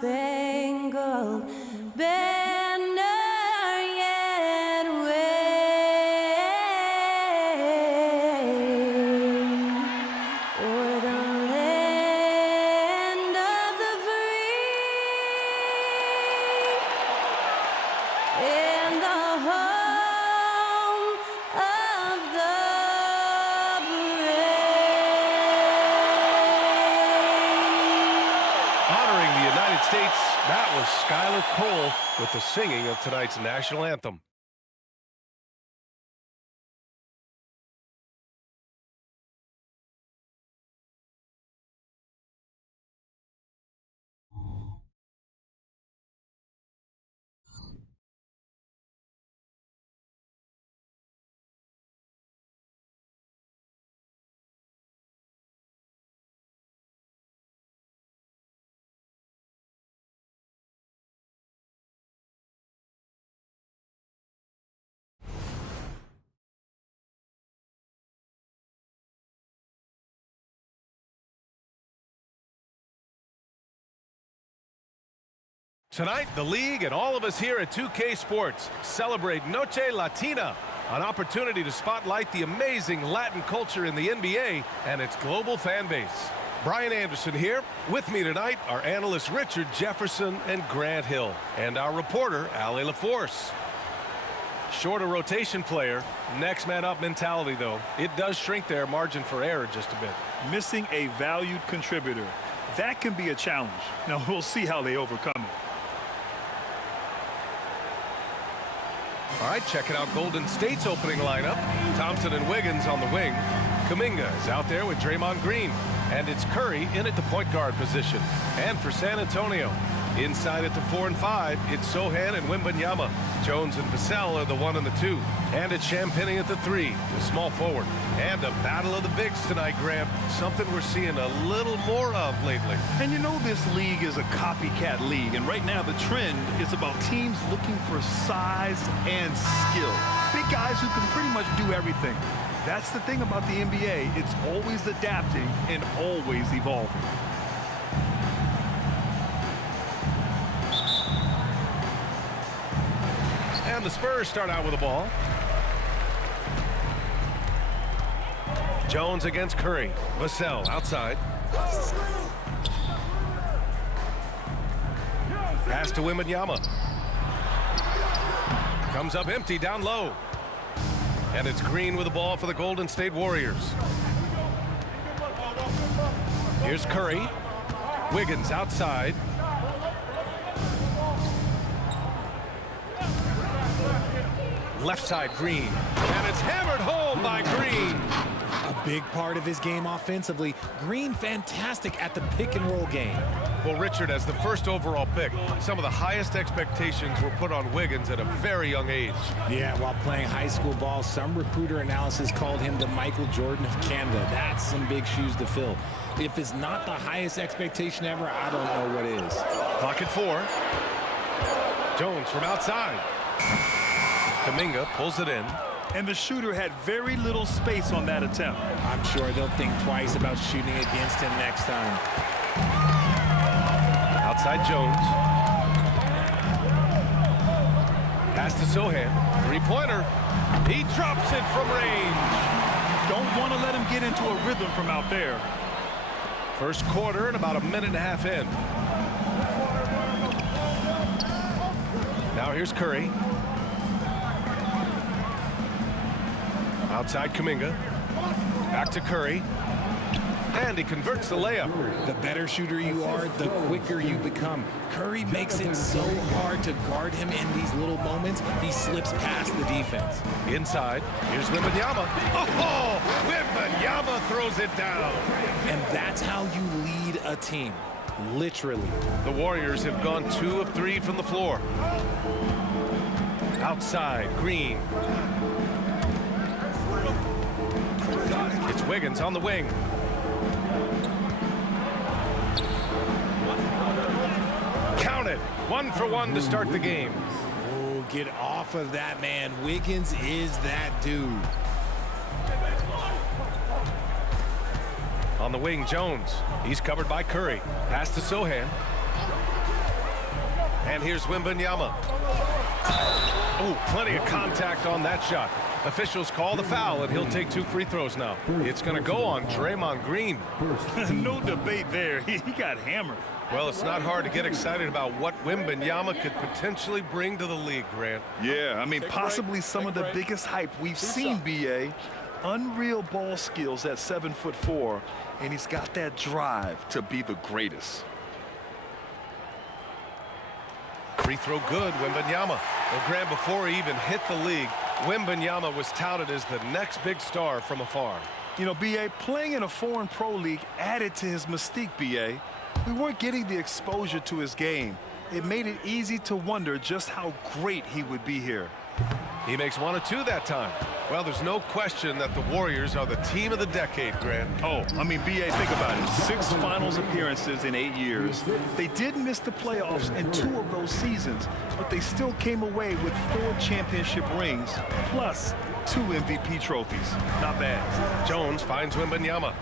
star-spangled banner yet wave o'er the land of the free and the home of the brave. Honoring the United States, that was Skylar Cole with the singing of tonight's national anthem. Tonight, the league and all of us here at 2K Sports celebrate Noche Latina, an opportunity to spotlight the amazing Latin culture in the NBA and its global fan base. Brian Anderson here. With me tonight are analysts Richard Jefferson and Grant Hill, and our reporter, Ali LaForce. Shorter rotation player, next man up mentality though. It does shrink their margin for error just a bit. Missing a valued contributor. That can be a challenge. Now we'll see how they overcome it. All right, checking out Golden State's opening lineup. Thompson and Wiggins on the wing. Kuminga is out there with Draymond Green. And it's Curry in at the point guard position. And for San Antonio, inside at the 4 and 5, it's Sohan and Wembanyama. Jones and Vassell are the 1 and the 2. And it's Champagnie at the 3, the small forward. And a battle of the bigs tonight, Graham. Something we're seeing a little more of lately. And you know this league is a copycat league, and right now the trend is about teams looking for size and skill. Big guys who can pretty much do everything. That's the thing about the NBA. It's always adapting and always evolving. And the Spurs start out with the ball. Jones against Curry. Vassell outside. Pass to Wembanyama. Comes up empty down low. And it's Green with the ball for the Golden State Warriors. Here's Curry. Wiggins outside. Left side, Green. And it's hammered home by Green. A big part of his game offensively. Green fantastic at the pick-and-roll game. Well, Richard, as the first overall pick, some of the highest expectations were put on Wiggins at a very young age. Yeah, while playing high school ball, some recruiter analysis called him the Michael Jordan of Canada. That's some big shoes to fill. If it's not the highest expectation ever, I don't know what is. Clock at 4. Jones from outside. Kuminga pulls it in. And the shooter had very little space on that attempt. I'm sure they'll think twice about shooting against him next time. Outside Jones. Pass to Sohan. Three-pointer. He drops it from range. Don't want to let him get into a rhythm from out there. First quarter and about a minute and a half in. Now here's Curry. Outside Kuminga. Back to Curry. And he converts the layup. The better shooter you are, the quicker you become. Curry makes it so hard to guard him in these little moments. He slips past the defense. Inside, here's Wembanyama. Oh, Wembanyama throws it down. And that's how you lead a team, literally. The Warriors have gone 2 of 3 from the floor. Outside, Green. It's Wiggins on the wing. Count it. 1 for 1 to start the game. Oh, get off of that, man. Wiggins is that dude. On the wing, Jones. He's covered by Curry. Pass to Sohan. And here's Wembanyama. Oh, plenty of contact on that shot. Officials call the foul, and he'll take 2 free throws now. It's going to go on Draymond Green. No debate there. He got hammered. Well, it's not hard to get excited about what Wembanyama could potentially bring to the league, Grant. Yeah, I mean, possibly some of the biggest hype we've seen, B.A. Unreal ball skills at 7'4", and he's got that drive to be the greatest. Free throw good, Wembanyama. Well, Grant, before he even hit the league, Wembanyama was touted as the next big star from afar. You know, B.A., playing in a foreign pro league added to his mystique, B.A. We weren't getting the exposure to his game. It made it easy to wonder just how great he would be here. He makes 1 of 2 that time. Well, there's no question that the Warriors are the team of the decade, Grant. Oh, I mean, B.A., think about it. 6 finals appearances in 8 years. They did miss the playoffs in 2 of those seasons, but they still came away with 4 championship rings, plus 2 MVP trophies. Not bad. Jones finds Wembanyama.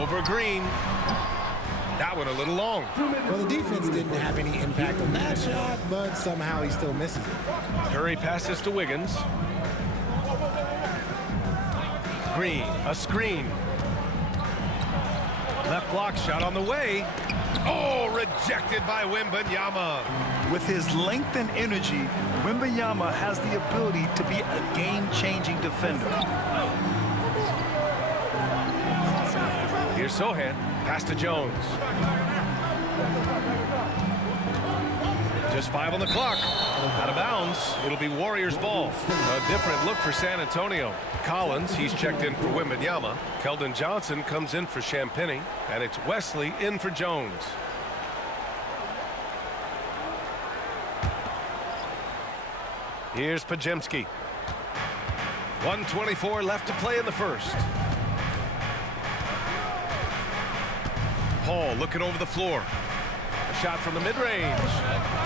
Over Green. That one a little long. Well, the defense didn't have any impact on that shot, but somehow he still misses it. Curry passes to Wiggins. Green, a screen. Left block shot on the way. Oh, rejected by Wembanyama. With his length and energy, Wembanyama has the ability to be a game-changing defender. Here's Sohan. Pass to Jones. Just 5 on the clock. Out of bounds. It'll be Warriors ball. A different look for San Antonio. Collins, he's checked in for Wembanyama. Keldon Johnson comes in for Champagnie. And it's Wesley in for Jones. Here's Pajemski. 1:24 left to play in the first. Paul looking over the floor. A shot from the mid-range.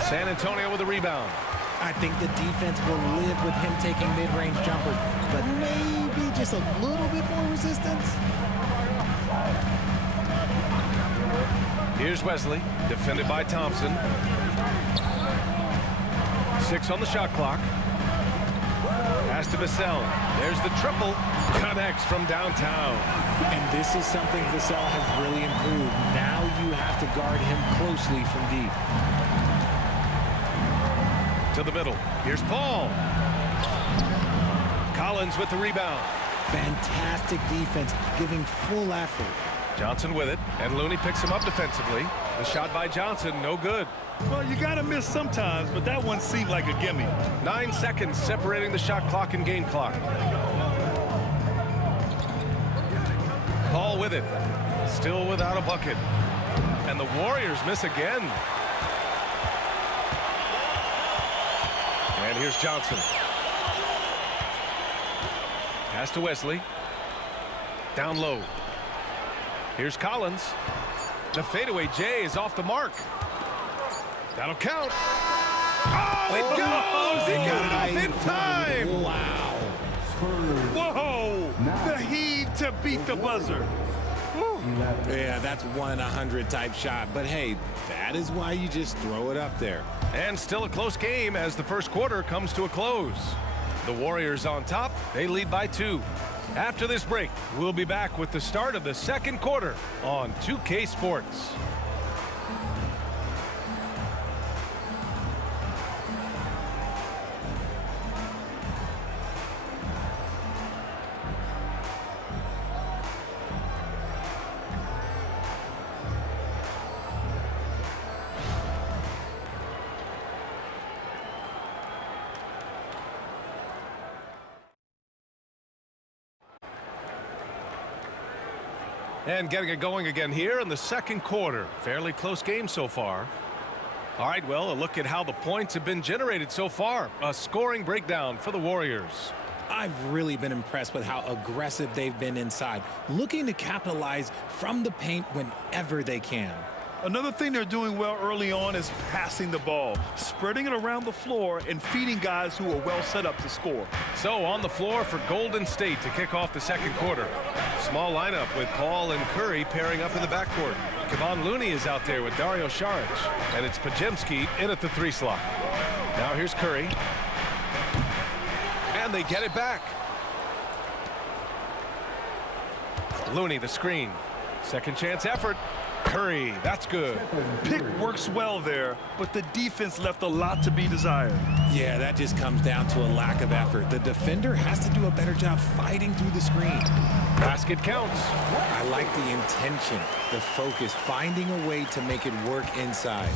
San Antonio with a rebound. I think the defense will live with him taking mid-range jumpers, but maybe just a little bit more resistance. Here's Wesley, defended by Thompson. 6 on the shot clock. Pass to Vassell. There's the triple. Connects from downtown. And this is something Vassell has really improved. Now you have to guard him closely from deep. To the middle. Here's Paul. Collins with the rebound. Fantastic defense, giving full effort. Johnson with it, and Looney picks him up defensively. The shot by Johnson, no good. Well, you got to miss sometimes, but that one seemed like a gimme. 9 seconds separating the shot clock and game clock. Paul with it. Still without a bucket. And the Warriors miss again. And here's Johnson. Pass to Wesley. Down low. Here's Collins. The fadeaway J is off the mark. That'll count. Oh, it goes! He got it off in time! Wow. Whoa! The heave to beat the buzzer. Whew. Yeah, that's 1 in 100 type shot. But hey, that is why you just throw it up there. And still a close game as the first quarter comes to a close. The Warriors on top. They lead by 2. After this break, we'll be back with the start of the second quarter on 2K Sports. And getting it going again here in the second quarter. Fairly close game so far. All right, well, a look at how the points have been generated so far. A scoring breakdown for the Warriors. I've really been impressed with how aggressive they've been inside, looking to capitalize from the paint whenever they can. Another thing they're doing well early on is passing the ball, spreading it around the floor and feeding guys who are well set up to score. So on the floor for Golden State to kick off the second quarter. Small lineup with Paul and Curry pairing up in the backcourt. Kevon Looney is out there with Dario Saric. And it's Pajemski in at the 3 slot. Now here's Curry. And they get it back. Looney the screen. Second chance effort. Curry, that's good. Pick works well there, but the defense left a lot to be desired. Yeah, that just comes down to a lack of effort. The defender has to do a better job fighting through the screen. Basket counts. I like the intention, the focus, finding a way to make it work inside.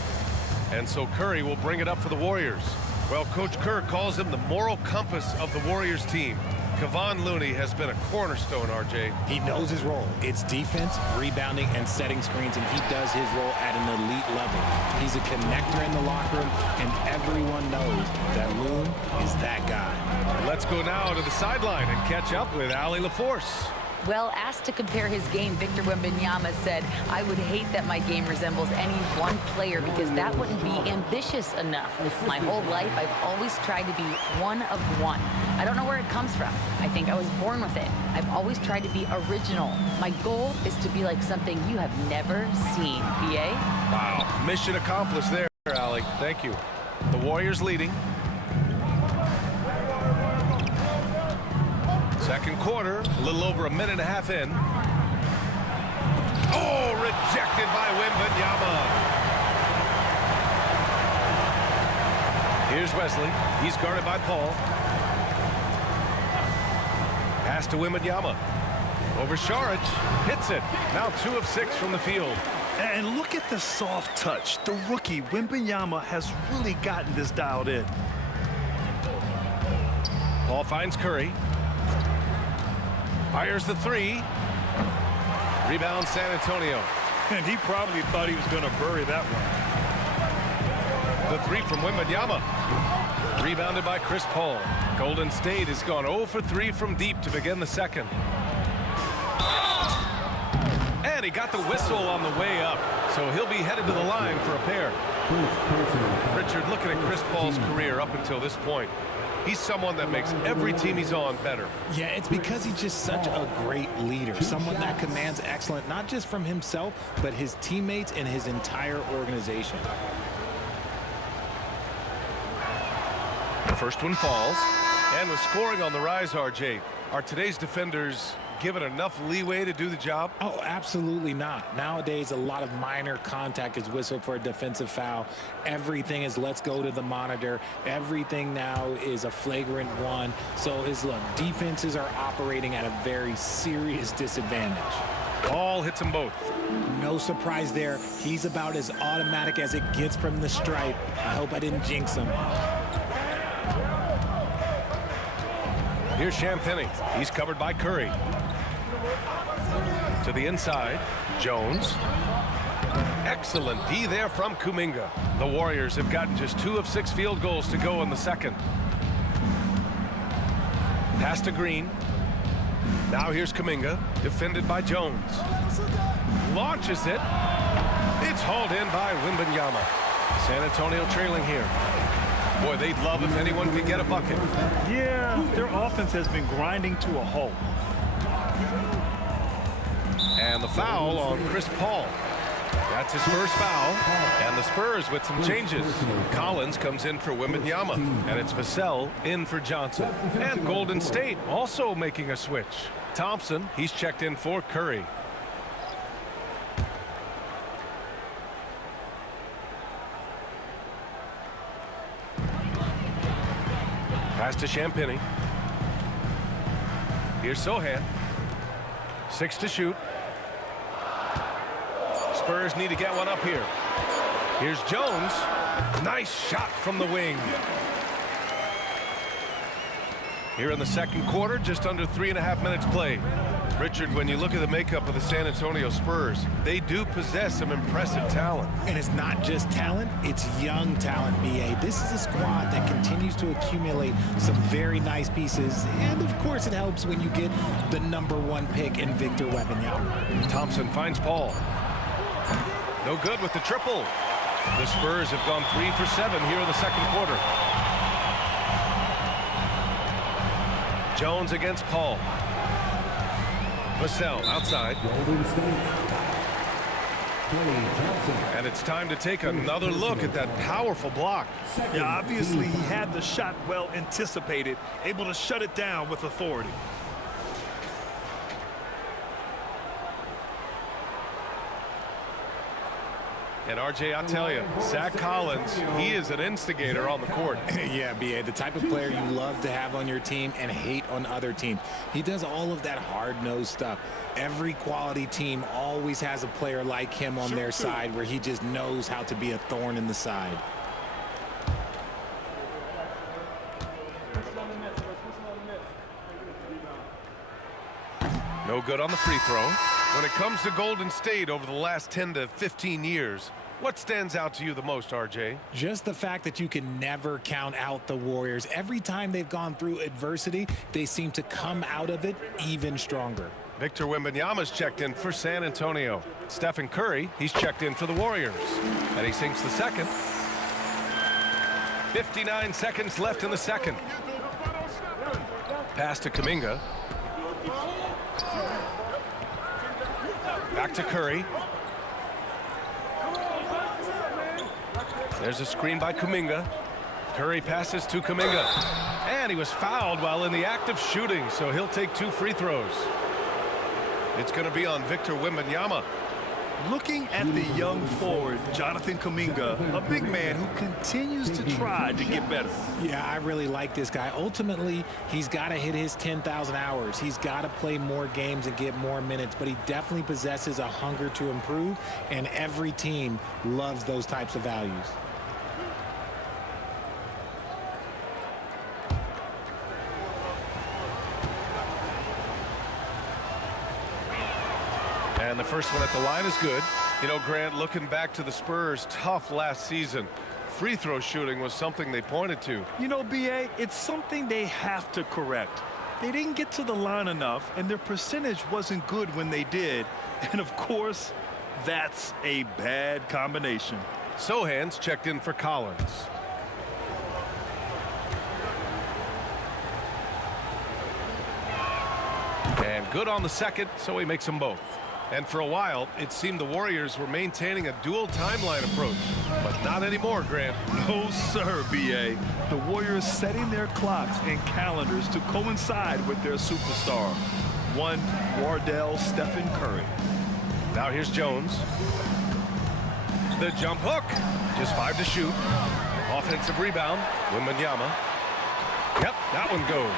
And so Curry will bring it up for the Warriors. Well, Coach Kerr calls him the moral compass of the Warriors team. Kevon Looney has been a cornerstone, RJ. He knows his role. It's defense, rebounding, and setting screens, and he does his role at an elite level. He's a connector in the locker room, and everyone knows that Loon is that guy. Let's go now to the sideline and catch up with Allie LaForce. Well, asked to compare his game, Victor Wembanyama said, "I would hate that my game resembles any one player because that wouldn't be ambitious enough. My whole life, I've always tried to be one of one. I don't know where it comes from. I think I was born with it. I've always tried to be original. My goal is to be like something you have never seen." BA? Wow. Mission accomplished there, Allie. Thank you. The Warriors leading. Second quarter, a little over a minute and a half in. Oh, rejected by Wembanyama. Here's Wesley. He's guarded by Paul. Pass to Wembanyama. Over Saric. Hits it. Now 2 of 6 from the field. And look at the soft touch. The rookie, Wembanyama, has really gotten this dialed in. Paul finds Curry. Fires the 3. Rebound San Antonio. And he probably thought he was going to bury that one. The 3 from Wembanyama. Rebounded by Chris Paul. Golden State has gone 0 for 3 from deep to begin the second. And he got the whistle on the way up. So he'll be headed to the line for a pair. Richard, looking at Chris Paul's career up until this point, he's someone that makes every team he's on better. Yeah, it's because he's just such a great leader, someone that commands excellence, not just from himself, but his teammates and his entire organization. The first one falls. And with scoring on the rise, RJ, are today's defenders given enough leeway to do the job? Oh, absolutely not. Nowadays, a lot of minor contact is whistled for a defensive foul. Everything is let's go to the monitor. Everything now is a flagrant 1. So look, defenses are operating at a very serious disadvantage. Ball hits them both. No surprise there. He's about as automatic as it gets from the stripe. I hope I didn't jinx him. Here's Champagny. He's covered by Curry. To the inside, Jones. Excellent D there from Kuminga. The Warriors have gotten just 2 of 6 field goals to go in the second. Pass to Green. Now here's Kuminga, defended by Jones. Launches it. It's hauled in by Wembanyama. San Antonio trailing here. Boy, they'd love if anyone could get a bucket. Yeah, their offense has been grinding to a halt. And the foul on Chris Paul. That's his first foul. And the Spurs with some changes. Collins comes in for Wembanyama. And it's Vassell in for Johnson. And Golden State also making a switch. Thompson, he's checked in for Curry. Pass to Champagny. Here's Sohan. 6 to shoot. Spurs need to get one up here. Here's Jones. Nice shot from the wing. Here in the second quarter, just under 3.5 minutes played. Richard, when you look at the makeup of the San Antonio Spurs, they do possess some impressive talent. And it's not just talent, it's young talent, BA. This is a squad that continues to accumulate some very nice pieces. And, of course, it helps when you get the #1 pick in Victor Wembanyama. Thompson finds Paul. No good with the triple. The Spurs have gone 3 for 7 here in the second quarter. Jones against Paul. Vassell outside. And it's time to take another look at that powerful block. Yeah, obviously he had the shot well anticipated, able to shut it down with authority. And RJ, I'll tell you, Zach Collins, he is an instigator on the court. Yeah, B.A., the type of player you love to have on your team and hate on other teams. He does all of that hard-nosed stuff. Every quality team always has a player like him on their side where he just knows how to be a thorn in the side. No good on the free throw. When it comes to Golden State over the last 10 to 15 years, what stands out to you the most, RJ? Just the fact that you can never count out the Warriors. Every time they've gone through adversity, they seem to come out of it even stronger. Victor Wembanyama's checked in for San Antonio. Stephen Curry, he's checked in for the Warriors. And he sinks the second. 59 seconds left in the second. Pass to Kuminga. Back to Curry. There's a screen by Kuminga. Curry passes to Kuminga. And he was fouled while in the act of shooting, so he'll take 2 free throws. It's going to be on Victor Wembanyama. Looking at the young forward, Jonathan Kuminga, a big man who continues to try to get better. Yeah, I really like this guy. Ultimately, he's got to hit his 10,000 hours. He's got to play more games and get more minutes, but he definitely possesses a hunger to improve, and every team loves those types of values. And the first one at the line is good. You know, Grant, looking back to the Spurs' tough last season, free throw shooting was something they pointed to. You know, B.A., it's something they have to correct. They didn't get to the line enough, and their percentage wasn't good when they did. And, of course, that's a bad combination. Sohan's checked in for Collins. And good on the second, so he makes them both. And for a while, it seemed the Warriors were maintaining a dual timeline approach. But not anymore, Grant. No, sir, B.A. The Warriors setting their clocks and calendars to coincide with their superstar. One Wardell Stephen Curry. Now here's Jones. The jump hook. Just 5 to shoot. Offensive rebound. Wembanyama. Yep, that one goes.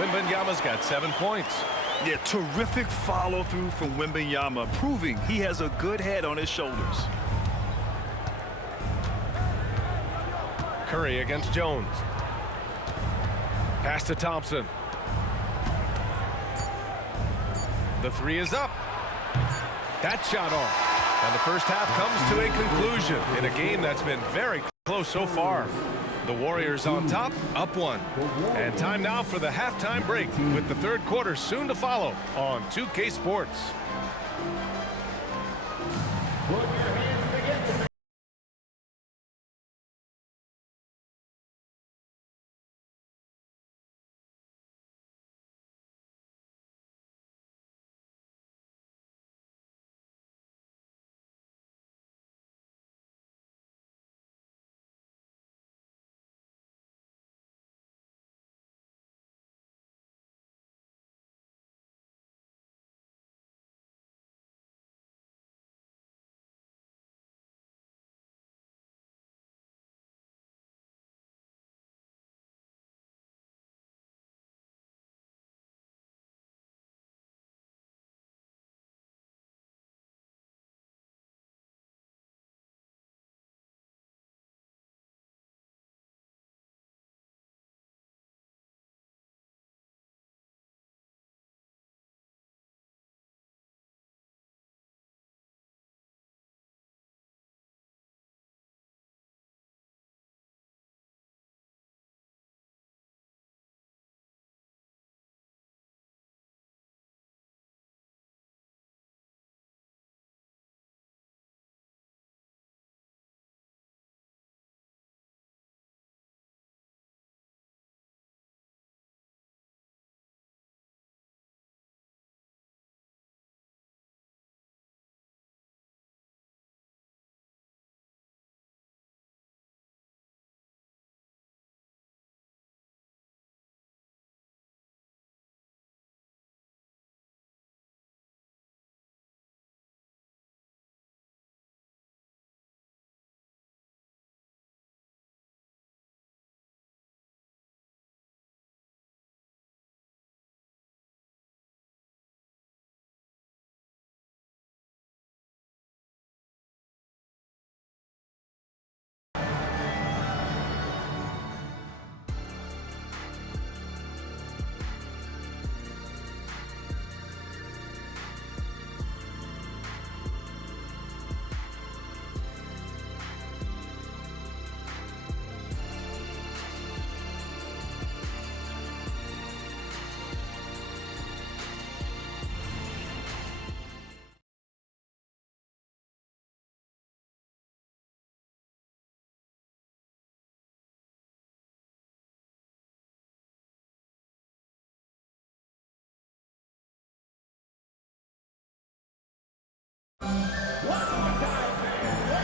Wembanyama's got 7 points. Yeah, terrific follow-through from Wembanyama, proving he has a good head on his shoulders. Curry against Jones. Pass to Thompson. The 3 is up. That shot off. And the first half comes to a conclusion in a game that's been very close so far. The Warriors on top, up 1. And time now for the halftime break with the third quarter soon to follow on 2K Sports.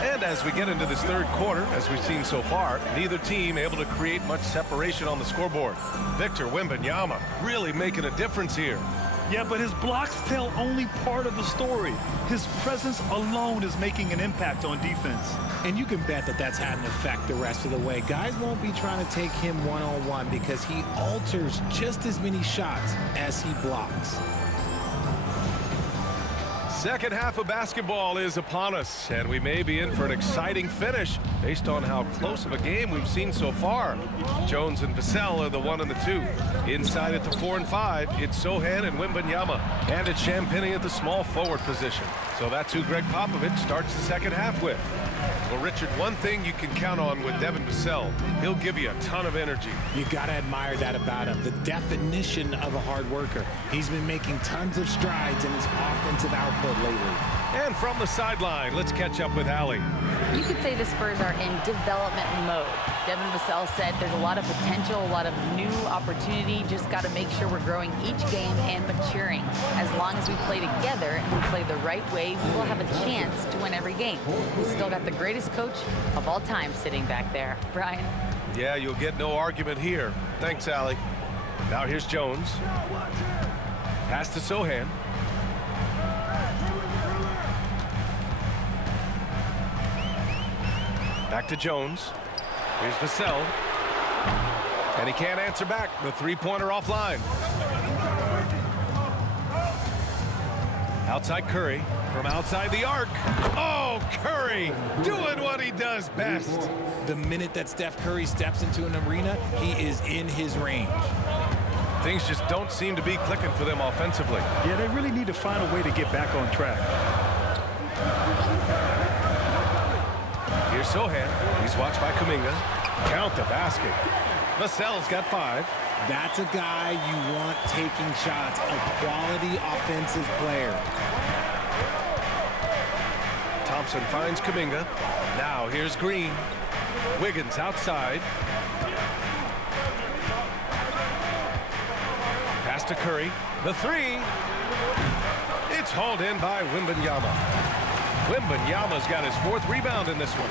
And as we get into this third quarter, as we've seen so far, neither team able to create much separation on the scoreboard. Victor Wembanyama really making a difference here. Yeah, but his blocks tell only part of the story. His presence alone is making an impact on defense. And you can bet that that's had an effect the rest of the way. Guys won't be trying to take him one-on-one because he alters just as many shots as he blocks. Second half of basketball is upon us, and we may be in for an exciting finish based on how close of a game we've seen so far. Jones and Vassell are the 1 and the 2. Inside at the 4 and 5, it's Sohan and Wembanyama. And it's Champagnie at the small forward position. So that's who Greg Popovich starts the second half with. Well, Richard, one thing you can count on with Devin Vassell, he'll give you a ton of energy. You got to admire that about him. The definition of a hard worker. He's been making tons of strides in his offensive output lately. And from the sideline, let's catch up with Allie. You could say the Spurs are in development mode. Devin Vassell said there's a lot of potential, a lot of new opportunity. Just got to make sure we're growing each game and maturing. As long as we play together and we play the right way, we will have a chance to win every game. We've still got the greatest coach of all time sitting back there. Brian? Yeah, you'll get no argument here. Thanks, Allie. Now here's Jones. Pass to Sohan. Back to Jones. Here's Vassell. And he can't answer back. The three-pointer offline. Outside Curry. From outside the arc. Oh, Curry doing what he does best. The minute that Steph Curry steps into an arena, he is in his range. Things just don't seem to be clicking for them offensively. Yeah, they really need to find a way to get back on track. Here's Sohan. He's watched by Kuminga. Count the basket. Vassell's got 5. That's a guy you want taking shots, a quality offensive player. Thompson finds Kuminga. Now here's Green. Wiggins outside. Pass to Curry. The 3. It's hauled in by Wembanyama. Wembanyama's got his 4th rebound in this one.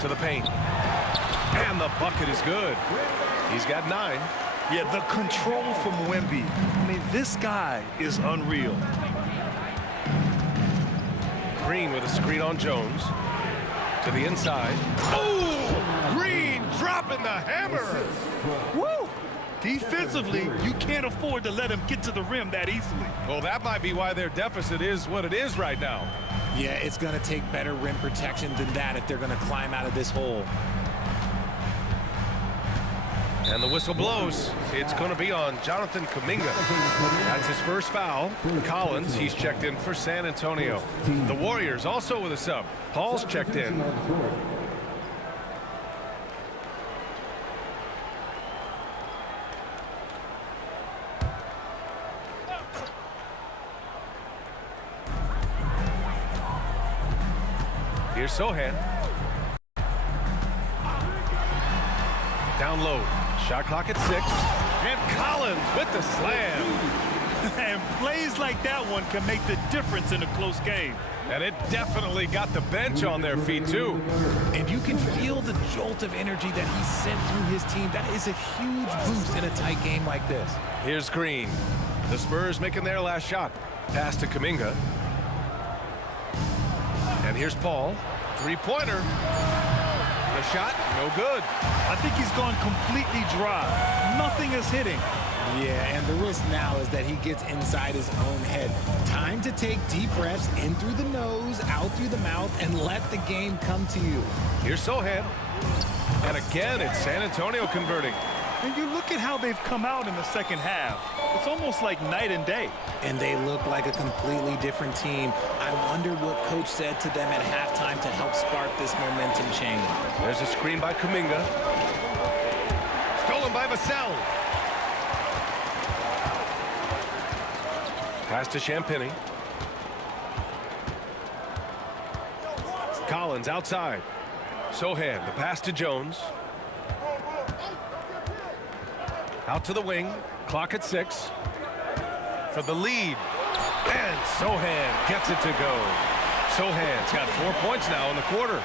To the paint. And the bucket is good. He's got 9. Yeah, the control from Wemby. I mean, this guy is unreal. Green with a screen on Jones. To the inside. Oh! Green dropping the hammer. Woo! Defensively, you can't afford to let him get to the rim that easily. Well, that might be why their deficit is what it is right now. Yeah, it's going to take better rim protection than that if they're going to climb out of this hole. And the whistle blows. It's going to be on Jonathan Kuminga. That's his first foul. Collins, he's checked in for San Antonio. The Warriors also with a sub. Paul's checked in. Here's Sohan. Down low. Shot clock at 6. And Collins with the slam. And plays like that one can make the difference in a close game. And it definitely got the bench on their feet, too. And you can feel the jolt of energy that he sent through his team. That is a huge boost in a tight game like this. Here's Green. The Spurs making their last shot. Pass to Kuminga. And here's Paul. Three-pointer. The shot, no good. I think he's gone completely dry. Nothing is hitting. Yeah, and the risk now is that he gets inside his own head. Time to take deep breaths in through the nose, out through the mouth, and let the game come to you. Here's Sohan. And again, it's San Antonio converting. And you look at how they've come out in the second half. It's almost like night and day. And they look like a completely different team. I wonder what coach said to them at halftime to help spark this momentum change. There's a screen by Kuminga. Stolen by Vassell. Pass to Champagnie. Collins outside. Sohan, the pass to Jones. Out to the wing. Clock at 6. For the lead. And Sohan gets it to go. Sohan's got 4 points now in the quarter.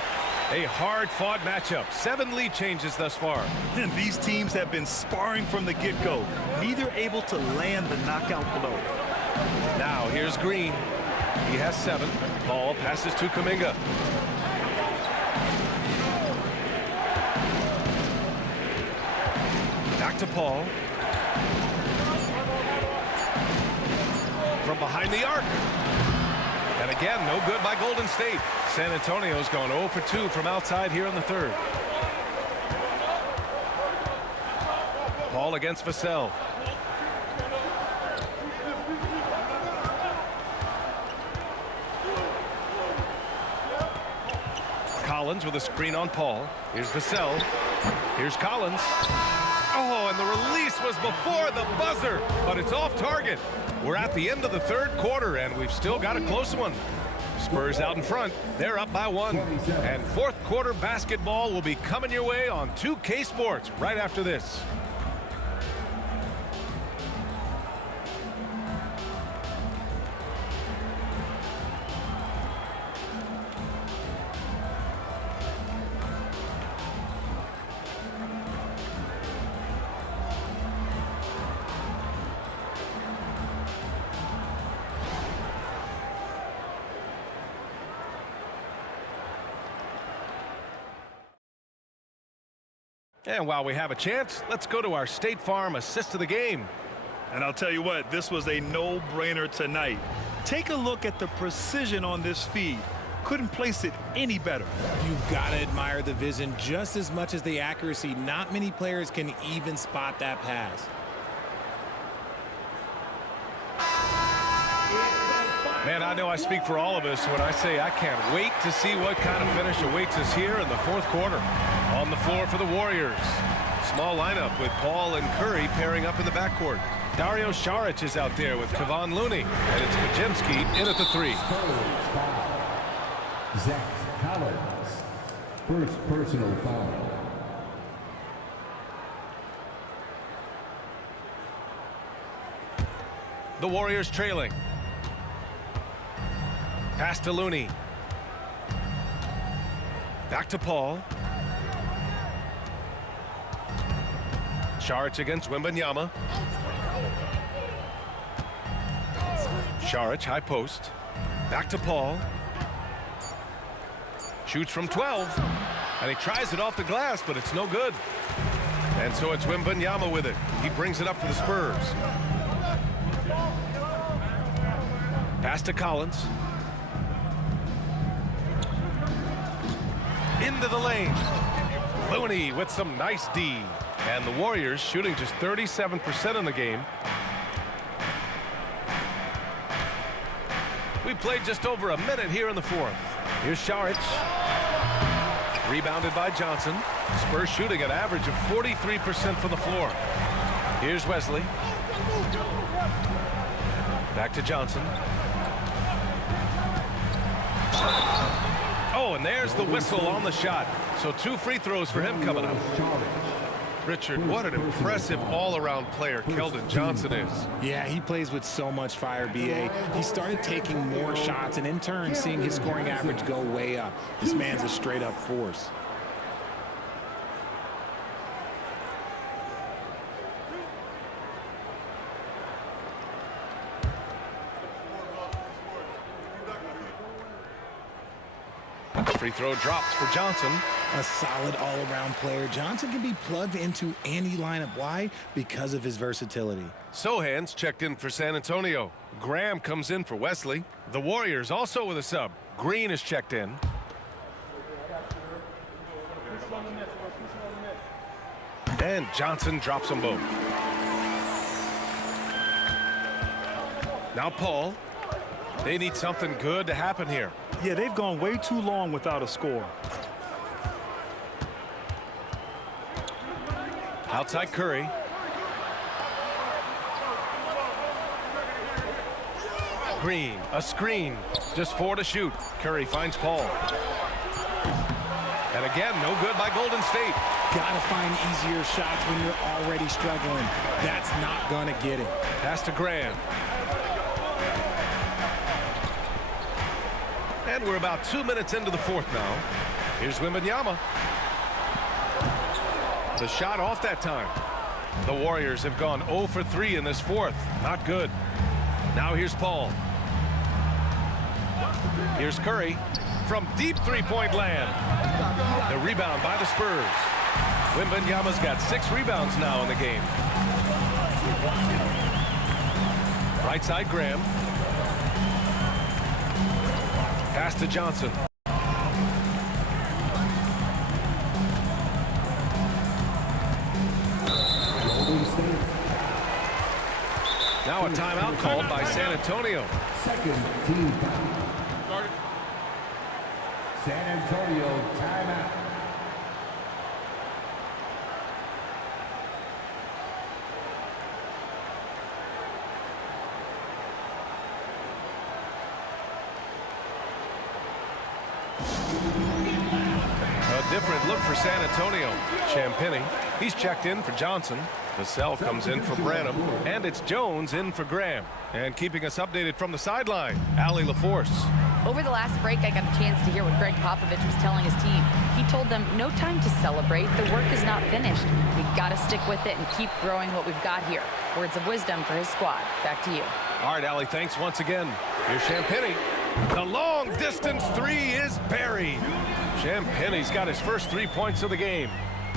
A hard-fought matchup. 7 lead changes thus far. And these teams have been sparring from the get-go, neither able to land the knockout blow. Now here's Green. He has 7. Paul passes to Kuminga. Back to Paul. From behind the arc. And again, no good by Golden State. San Antonio's gone 0 for 2 from outside here in the third. Paul against Vassell. Collins with a screen on Paul. Here's Vassell. Here's Collins. Oh, and the release was before the buzzer, but it's off target. We're at the end of the third quarter, and we've still got a close one. Spurs out in front. They're up by 1. And fourth quarter basketball will be coming your way on 2K Sports right after this. And while we have a chance, let's go to our State Farm assist of the game. And I'll tell you what, this was a no-brainer tonight. Take a look at the precision on this feed. Couldn't place it any better. You've got to admire the vision just as much as the accuracy. Not many players can even spot that pass. Man, I know I speak for all of us when I say I can't wait to see what kind of finish awaits us here in the fourth quarter. On the floor for the Warriors. Small lineup with Paul and Curry pairing up in the backcourt. Dario Saric is out there with Kevon Looney. And it's Pajemski in at the 3. Zach Collins, first personal foul. The Warriors trailing. Pass to Looney. Back to Paul. Saric against Wembanyama. Saric, high post. Back to Paul. Shoots from 12. And he tries it off the glass, but it's no good. And so it's Wembanyama with it. He brings it up for the Spurs. Pass to Collins. Into the lane. Looney with some nice D. And the Warriors shooting just 37% in the game. We played just over a minute here in the fourth. Here's Saric. Rebounded by Johnson. Spurs shooting an average of 43% from the floor. Here's Wesley. Back to Johnson. Oh, and there's the whistle on the shot. So 2 free throws for him coming up. Richard, what an impressive all-around player Keldon Johnson is. Yeah, he plays with so much fire, B.A. He started taking more shots and in turn seeing his scoring average go way up. This man's a straight-up force. Free throw drops for Johnson. A solid all-around player. Johnson can be plugged into any lineup. Why? Because of his versatility. Sohan's checked in for San Antonio. Graham comes in for Wesley. The Warriors also with a sub. Green is checked in. And Johnson drops them both. Now Paul. They need something good to happen here. Yeah, they've gone way too long without a score. Outside Curry. Green, a screen. Just 4 to shoot. Curry finds Paul. And again, no good by Golden State. Gotta find easier shots when you're already struggling. That's not gonna get it. Pass to Graham. And we're about 2 minutes into the fourth now. Here's Wembanyama. The shot off that time. The Warriors have gone 0 for 3 in this fourth. Not good. Now here's Paul. Here's Curry from deep three-point land. The rebound by the Spurs. Wembanyama's got 6 rebounds now in the game. Right side, Graham. Pass to Johnson. Now a timeout called by San Antonio. Second team foul. San Antonio timeout. A different look for San Antonio. Champagnie, he's checked in for Johnson. Vassell comes in for Branham, and it's Jones in for Graham. And keeping us updated from the sideline, Allie LaForce. Over the last break, I got a chance to hear what Greg Popovich was telling his team. He told them, no time to celebrate. The work is not finished. We've got to stick with it and keep growing what we've got here. Words of wisdom for his squad. Back to you. All right, Allie, thanks once again. Here's Champagnie. The long-distance three is buried. Champagnie's got his first 3 points of the game.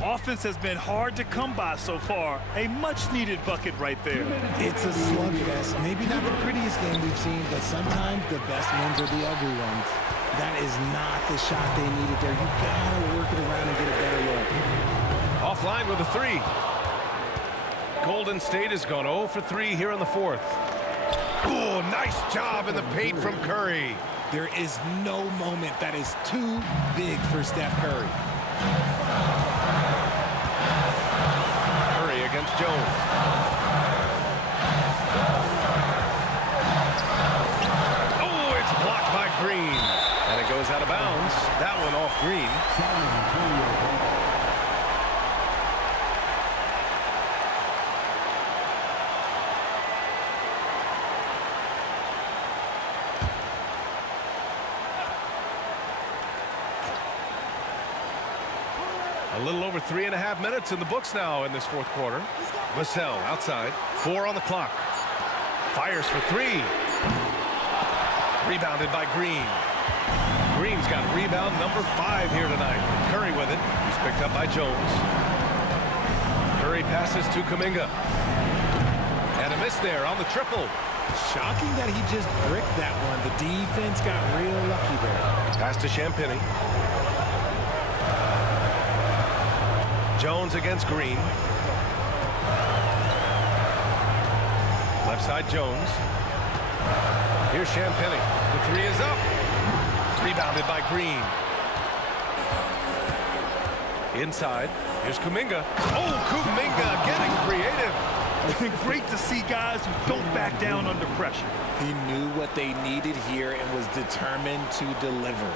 Offense has been hard to come by so far. A much-needed bucket right there. It's a slugfest. Maybe not the prettiest game we've seen, but sometimes the best ones are the ugly ones. That is not the shot they needed there. You gotta work it around and get a better look. Offline with a 3. Golden State has gone 0 for 3 here in the fourth. Ooh, nice job in the paint from Curry. There is no moment that is too big for Steph Curry. Curry against Jones. Oh, it's blocked by Green. And it goes out of bounds. That one off Green. A little over 3.5 minutes in the books now in this fourth quarter. Vassell outside. 4 on the clock. Fires for 3. Rebounded by Green. Green's got rebound number 5 here tonight. Curry with it. He's picked up by Jones. Curry passes to Kuminga. And a miss there on the triple. Shocking that he just bricked that one. The defense got real lucky there. Pass to Champagnie. Jones against Green. Left side Jones. Here's Champagnie. The 3 is up. Rebounded by Green. Inside. Here's Kuminga. Oh, Kuminga getting creative. It's been great to see guys who don't back down under pressure. He knew what they needed here and was determined to deliver.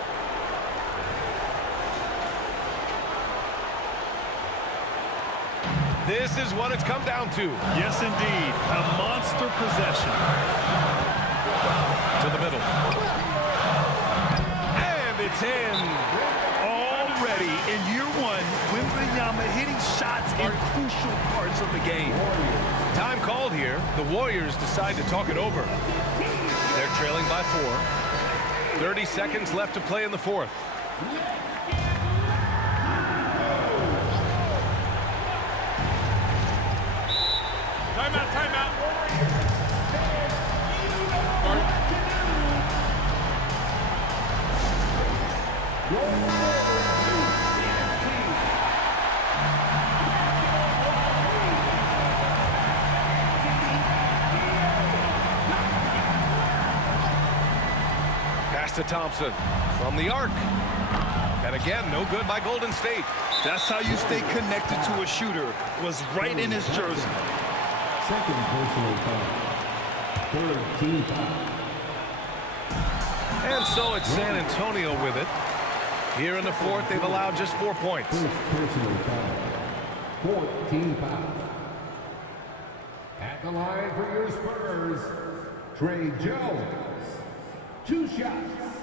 This is what it's come down to. Yes, indeed. A monster possession. To the middle. And it's in. Already in year 1, Wembanyama hitting shots in crucial parts of the game. Time called here. The Warriors decide to talk it over. They're trailing by 4. 30 seconds left to play in the fourth. Timeout, timeout. Pass to Thompson from the arc. And again, no good by Golden State. That's how you stay connected to a shooter. Was right in his jersey. Second personal foul. Third team foul. And so it's San Antonio with it. Here in the fourth, they've allowed just 4 points. First personal foul. Fourth team foul. At the line for your Spurs, Trey Jones. 2 shots.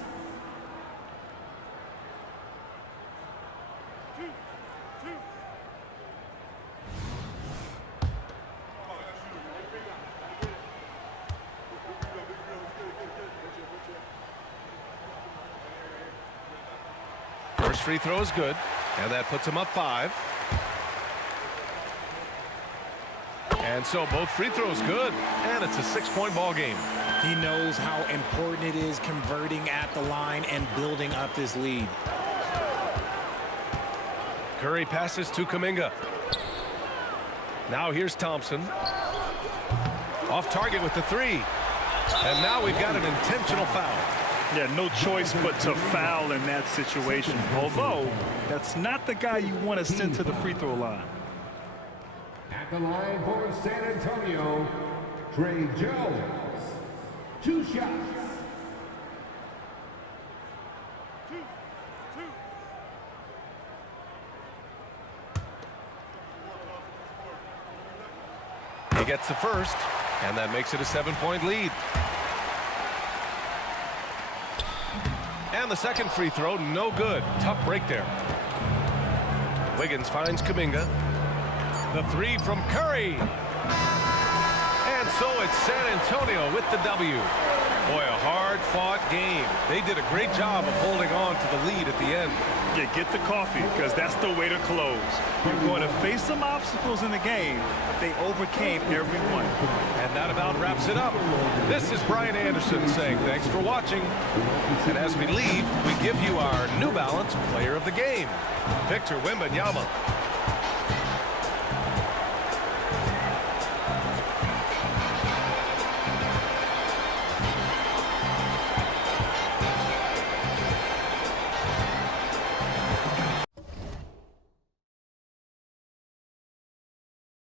First free throw is good, and that puts him up 5. And so both free throws good, and it's a 6-point ball game. He knows how important it is converting at the line and building up this lead. Curry passes to Kuminga. Now here's Thompson. Off target with the 3. And now we've got an intentional foul. Yeah, no choice but to foul in that situation. Although, that's not the guy you want to send to the free throw line. At the line for San Antonio, Trey Jones. 2 shots. He gets the first, and that makes it a 7-point lead. And the second free throw, no good. Tough break there. Wiggins finds Kuminga. The 3 from Curry. And so it's San Antonio with the W. Boy, a hard-fought game. They did a great job of holding on to the lead at the end. Yeah, get the coffee, because that's the way to close. You're going to face some obstacles in the game, but they overcame every one. And that about wraps it up. This is Brian Anderson saying thanks for watching. And as we leave, we give you our New Balance Player of the Game, Victor Wembanyama.